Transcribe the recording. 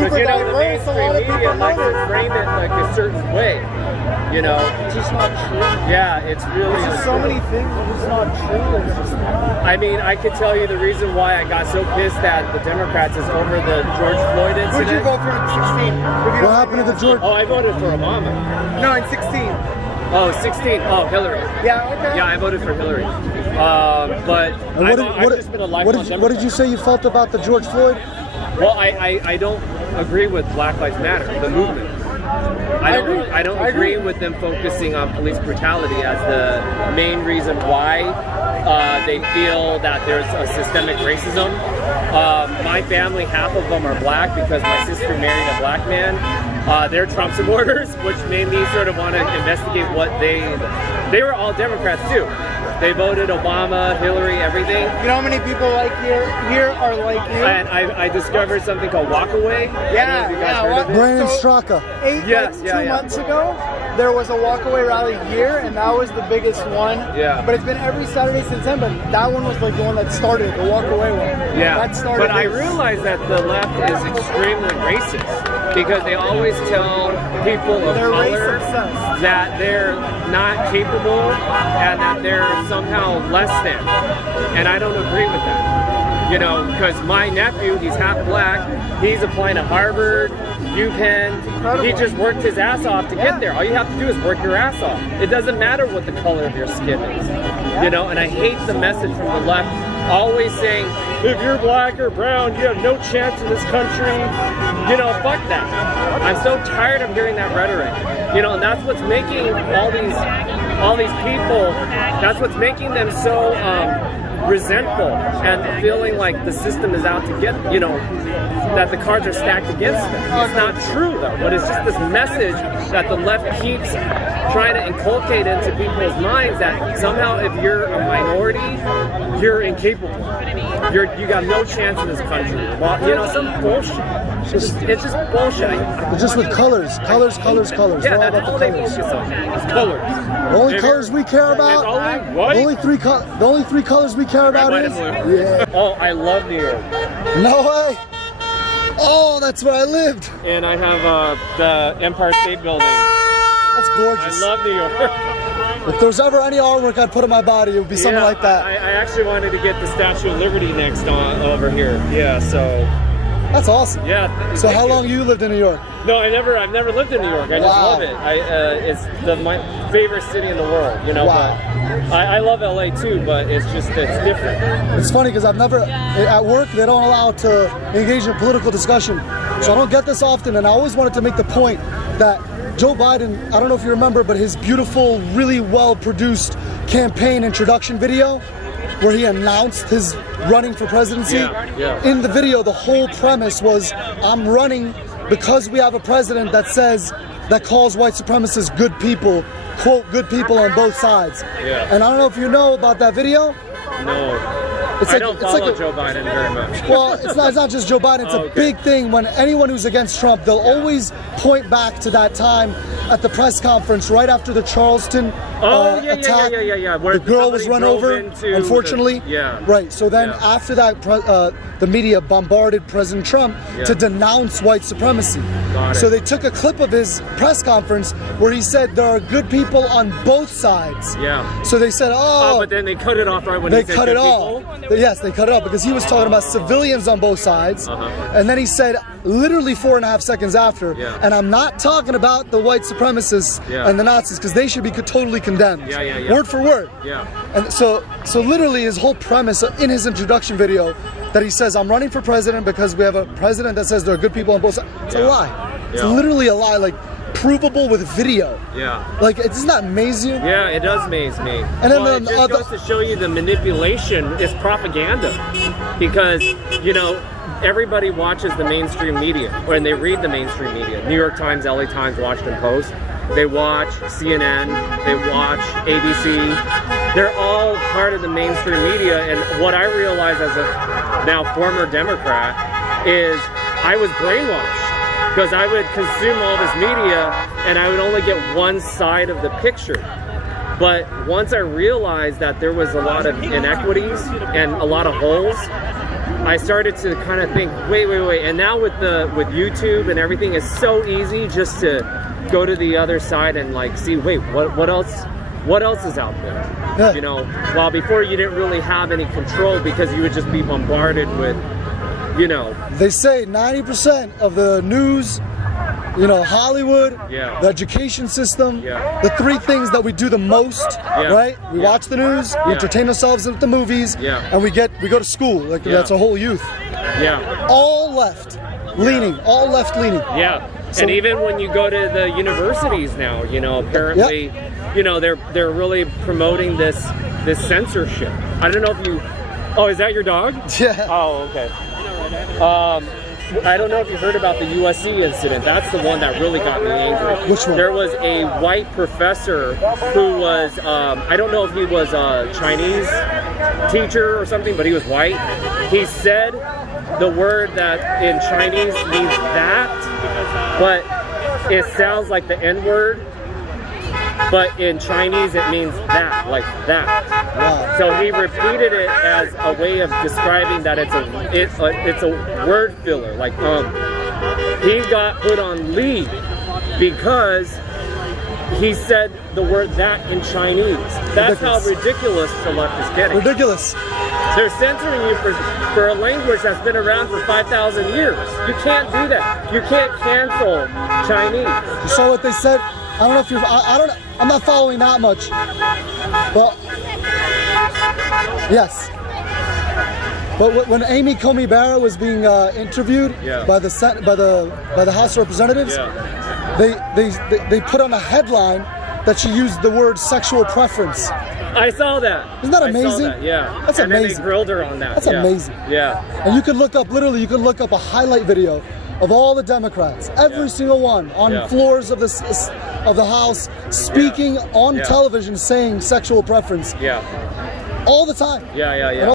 super you know, diverse. A lot of people media likes know to frame it like a certain way. You know, it's just not true. yeah, it's really. There's just so many things that are just not true. It's just I mean, I could tell you the reason why I got so pissed at the Democrats is over the George Floyd incident. Who'd you vote for in 16? What happened to the George? Oh, I voted for Obama. No, in 16. Oh, 16. Oh, Hillary. Yeah, okay. Yeah, I voted for Hillary. But I've just been a lifelong Democrat. What did you say you felt about the George Floyd? Well, I don't agree with Black Lives Matter, the movement. I don't agree with them focusing on police brutality as the main reason why they feel that there's a systemic racism. My family, half of them are black because my sister married a black man. They're Trump supporters, which made me sort of want to investigate what they were all Democrats too. They voted Obama, Hillary, everything. You know how many people like here are like you? And I discovered something called Walkaway. Yeah. Brian Straka. 2 months ago, there was a walkaway rally here, and that was the biggest one. Yeah. But it's been every Saturday since then. But that one was like the one that started the walkaway one. Yeah. That started. But I realize that the left is extremely racist because they always tell people of color that they're not capable and that they're somehow less than. And I don't agree with that. You know, because my nephew, he's half black, he's applying to Harvard, UPenn. Incredible. He just worked his ass off to get there. All you have to do is work your ass off. It doesn't matter what the color of your skin is. You know, and I hate the message from the left always saying, if you're black or brown, you have no chance in this country. You know, fuck that. I'm so tired of hearing that rhetoric. You know, and that's what's making all these people, that's what's making them so resentful and feeling like the system is out to get, you know, that the cards are stacked against them. It's not true though, but it's just this message that the left keeps trying to inculcate into people's minds that somehow if you're a minority, you're incapable. You got no chance in this country. Well, you know, some bullshit. It's just bullshit. It's just with colors. Yeah, that's all they focus on. It's colors. The only colors we care about. The only three colors we care about Red, is. white, and blue. Yeah. Oh, I love New York. No way. Oh, that's where I lived. And I have the Empire State Building. That's gorgeous. I love New York. If there's ever any artwork I'd put on my body, it would be something like that. I actually wanted to get the Statue of Liberty next over here. Yeah, so. That's awesome. Yeah. So how long you lived in New York? No, I've never lived in New York. I just love it. It's my favorite city in the world. You know. Wow. I love LA too, but it's different. It's funny because I've never, at work, they don't allow to engage in political discussion. So I don't get this often, and I always wanted to make the point that Joe Biden, I don't know if you remember, but his beautiful, really well-produced campaign introduction video where he announced his running for presidency. In the video, the whole premise was, I'm running because we have a president that calls white supremacists good people, quote, good people on both sides. And I don't know if you know about that video. No. It's I don't follow Joe Biden very much. Well, it's not just Joe Biden. It's a big thing. When anyone who's against Trump, they'll always point back to that time at the press conference right after the Charleston attack. Where the girl was run over, unfortunately. Right. So then after that, the media bombarded President Trump to denounce white supremacy. So they took a clip of his press conference where he said there are good people on both sides. So they said, but then they cut it off right when they he said cut it good off. people? Yes, they cut it off because he was talking about civilians on both sides. And then he said, literally 4.5 seconds after, and I'm not talking about the white supremacists and the Nazis because they should be totally condemned. Word for word. And so literally his whole premise in his introduction video that he says, I'm running for president because we have a president that says there are good people on both sides. It's a lie. It's literally a lie, like provable with video. Like, doesn't that amaze you? Yeah, it does amaze me. And then it just goes to show you the manipulation is propaganda. Because, you know, everybody watches the mainstream media, and they read the mainstream media. New York Times, LA Times, Washington Post. They watch CNN, they watch ABC. They're all part of the mainstream media, and what I realize as a now former Democrat is I was brainwashed. Because I would consume all this media and I would only get one side of the picture. But once I realized that there was a lot of inequities and a lot of holes, I started to kind of think, wait. And now with YouTube and everything, it's so easy just to go to the other side and like see, wait, what else is out there? Yeah. You know, while before you didn't really have any control because you would just be bombarded with, you know. They say 90% of the news, you know, Hollywood, Yeah. the education system, Yeah. the three things that we do the most, right? We watch the news, we entertain ourselves with the movies, and we go to school. Like that's a whole youth. Yeah. All left leaning. Yeah. So- And even when you go to the universities now, you know, apparently, you know, they're really promoting this censorship. I don't know if you. Oh, is that your dog? Yeah. Oh, okay. I don't know if you heard about the USC incident. That's the one that really got me angry. Which one? There was a white professor who was, I don't know if he was a Chinese teacher or something, but he was white. He said the word that in Chinese means that, but it sounds like the N-word. But in Chinese it means that, like that. Wow. So he repeated it as a way of describing that it's a word filler. Like he got put on leave because he said the word that in Chinese. That's how ridiculous the left is getting. Ridiculous. They're censoring you for a language that's been around for 5,000 years. You can't do that. You can't cancel Chinese. You saw what they said? I don't know if you're. I don't. I'm not following that much. Well, yes. But when Amy Coney Barrett was being interviewed by the House of Representatives, they put on a headline that she used the word sexual preference. I saw that. Isn't that amazing? I saw that, yeah. That's and amazing. And they grilled her on that. That's amazing. Yeah. And you could look up, literally, you could look up a highlight video of all the Democrats, every single one, on floors of the House, speaking on television, saying sexual preference. Yeah. All the time. Yeah.